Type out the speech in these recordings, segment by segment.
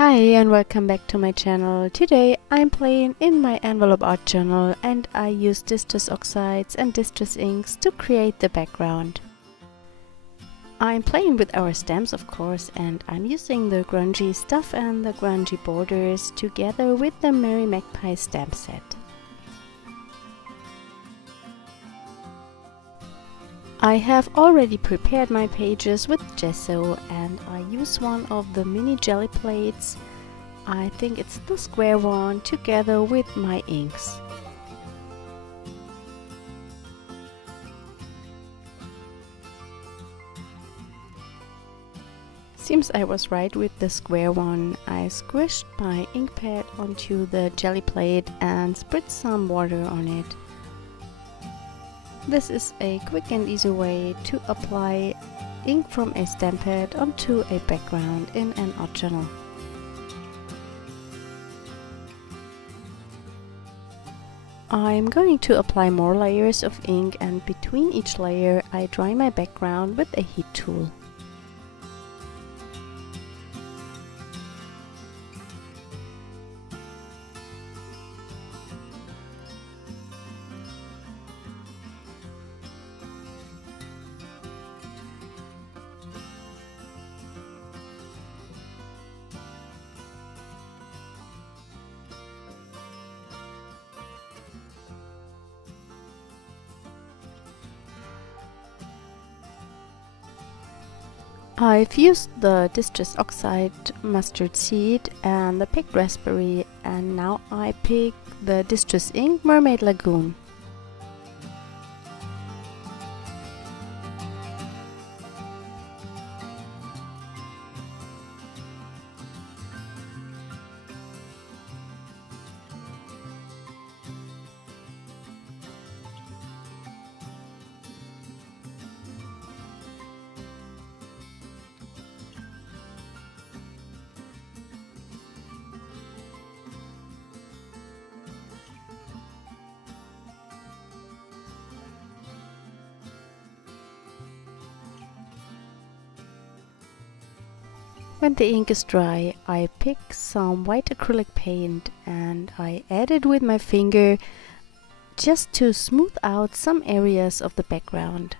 Hi and welcome back to my channel. Today I'm playing in my envelope art journal and I use Distress Oxides and Distress Inks to create the background. I'm playing with our stamps of course, and I'm using the grungy stuff and the grungy borders together with the Merry Magpie stamp set. I have already prepared my pages with gesso and I use one of the mini jelly plates. I think it's the square one, together with my inks. Seems I was right with the square one. I squished my ink pad onto the jelly plate and spritzed some water on it. This is a quick and easy way to apply ink from a stamp pad onto a background in an art journal. I'm going to apply more layers of ink, and between each layer I dry my background with a heat tool. I've used the Distress Oxide mustard seed and the picked raspberry, and now I pick the Distress Ink Mermaid Lagoon. When the ink is dry, I pick some white acrylic paint and I add it with my finger just to smooth out some areas of the background.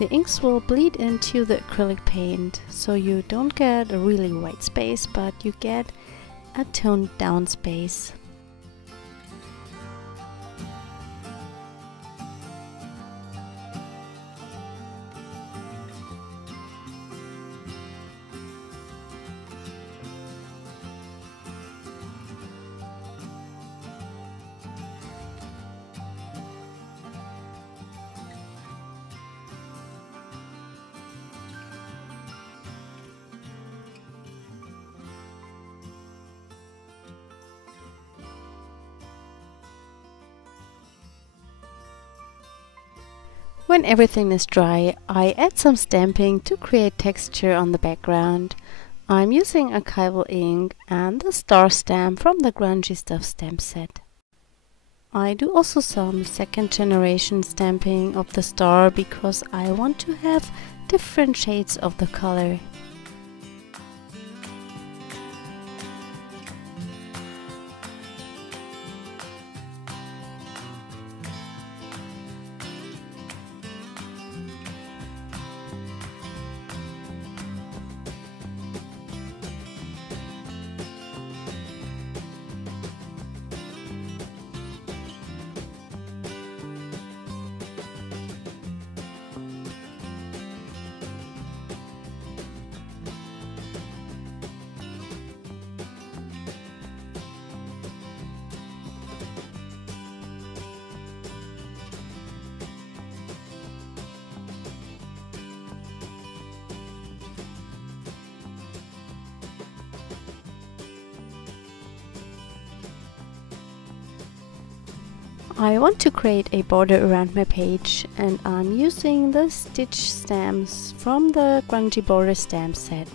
The inks will bleed into the acrylic paint, so you don't get a really white space, but you get a toned down space. When everything is dry, I add some stamping to create texture on the background. I'm using Archival ink and the star stamp from the Grungy Stuff stamp set. I do also some second generation stamping of the star because I want to have different shades of the color. I want to create a border around my page, and I'm using the stitch stamps from the Grungy Border stamp set.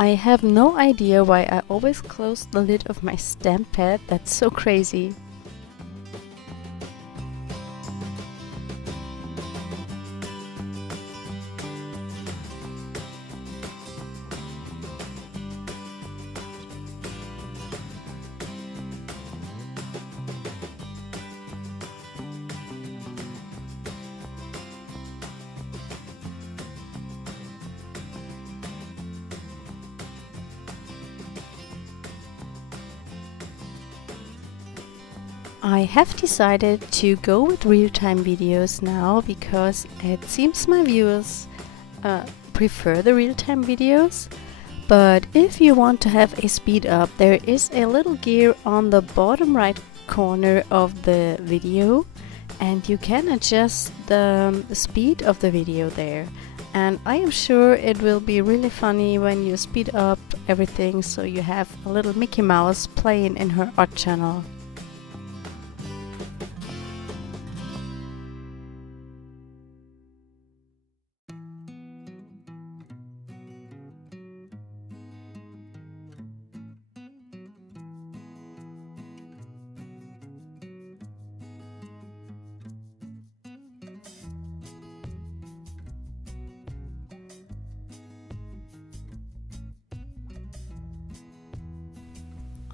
I have no idea why I always close the lid of my stamp pad. That's so crazy. I have decided to go with real-time videos now because it seems my viewers prefer the real-time videos. But if you want to have a speed up, there is a little gear on the bottom right corner of the video, and you can adjust the speed of the video there. And I am sure it will be really funny when you speed up everything so you have a little Mickey Mouse playing in her art channel.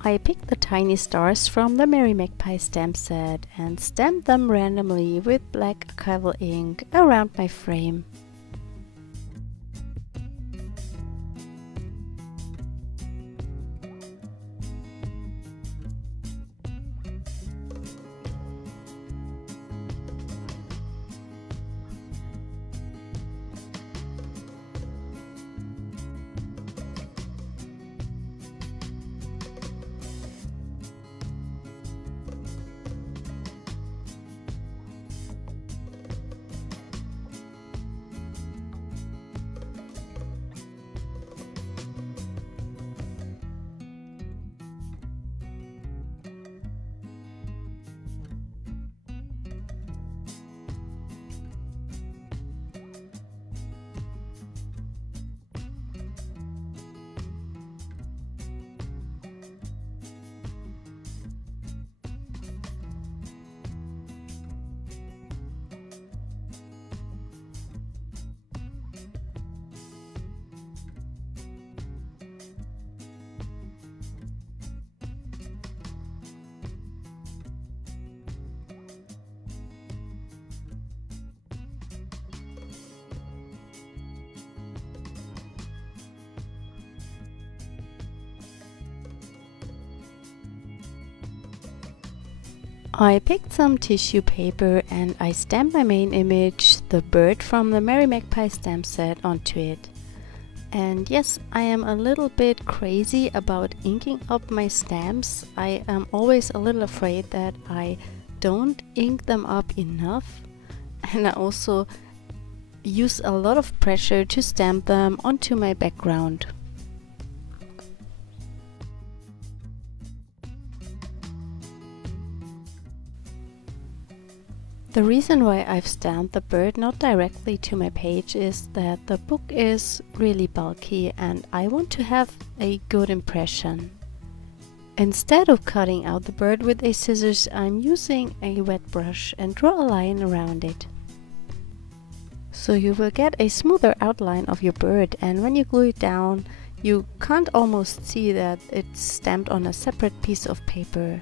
I picked the tiny stars from the Merry Magpie stamp set and stamped them randomly with black archival ink around my frame. I picked some tissue paper and I stamped my main image, the bird from the Merry Magpie stamp set, onto it. And yes, I am a little bit crazy about inking up my stamps. I am always a little afraid that I don't ink them up enough, and I also use a lot of pressure to stamp them onto my background. The reason why I've stamped the bird not directly to my page is that the book is really bulky and I want to have a good impression. Instead of cutting out the bird with a scissors, I'm using a wet brush and draw a line around it. So you will get a smoother outline of your bird, and when you glue it down, you can't almost see that it's stamped on a separate piece of paper.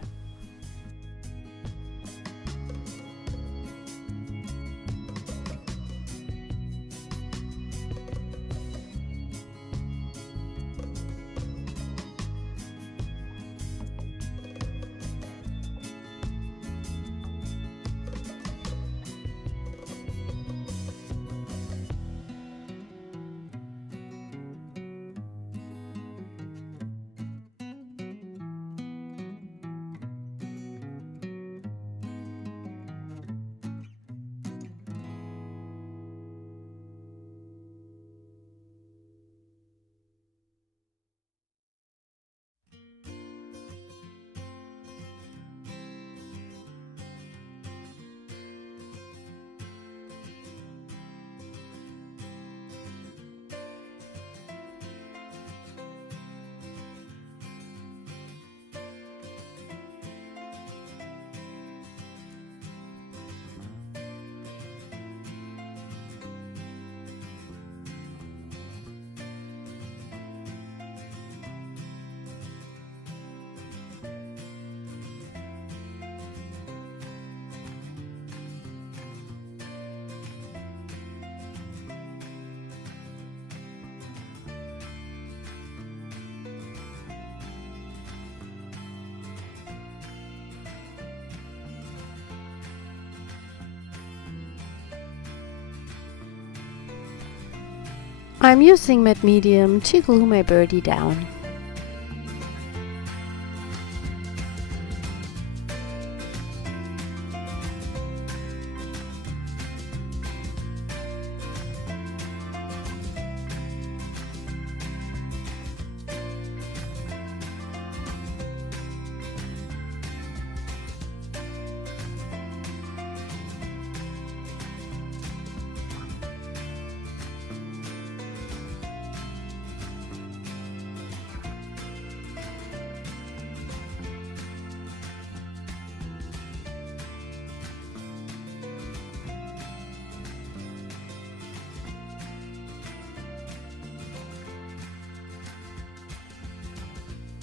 I'm using matte medium to glue my birdie down.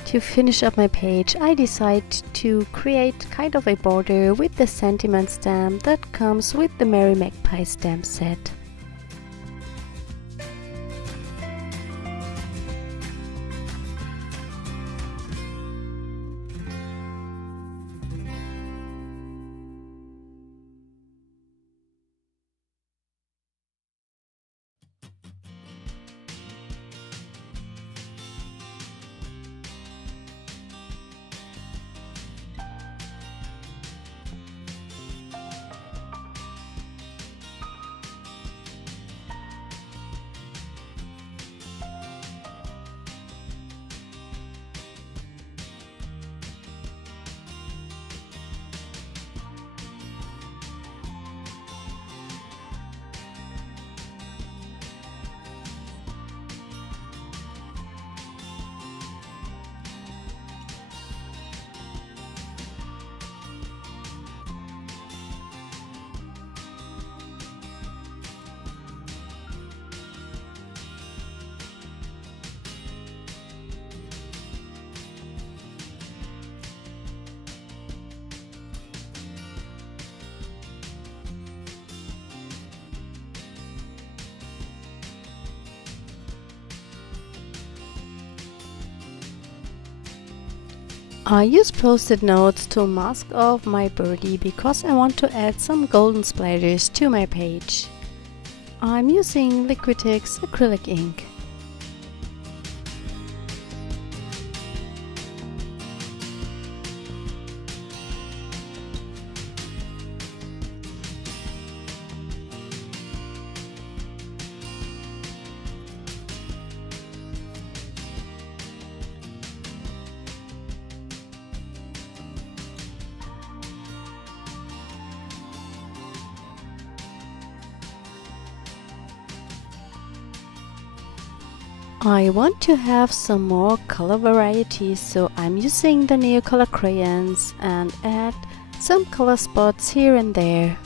To finish up my page, I decide to create kind of a border with the sentiment stamp that comes with the Merry Magpie stamp set. I use post-it notes to mask off my birdie because I want to add some golden splatters to my page. I'm using Liquitex acrylic ink. I want to have some more color variety, so I'm using the Neocolor crayons and add some color spots here and there.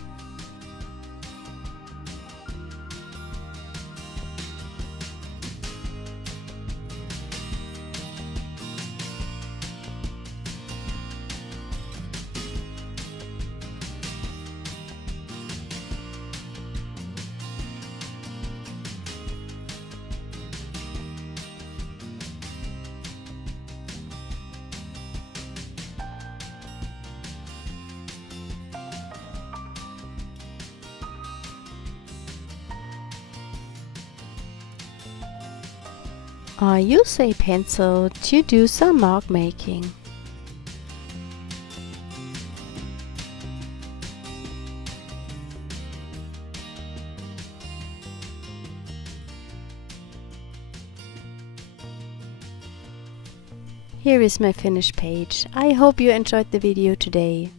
I use a pencil to do some mark making. Here is my finished page. I hope you enjoyed the video today.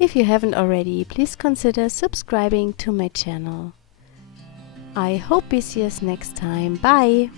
If you haven't already, please consider subscribing to my channel. I hope we see us next time. Bye!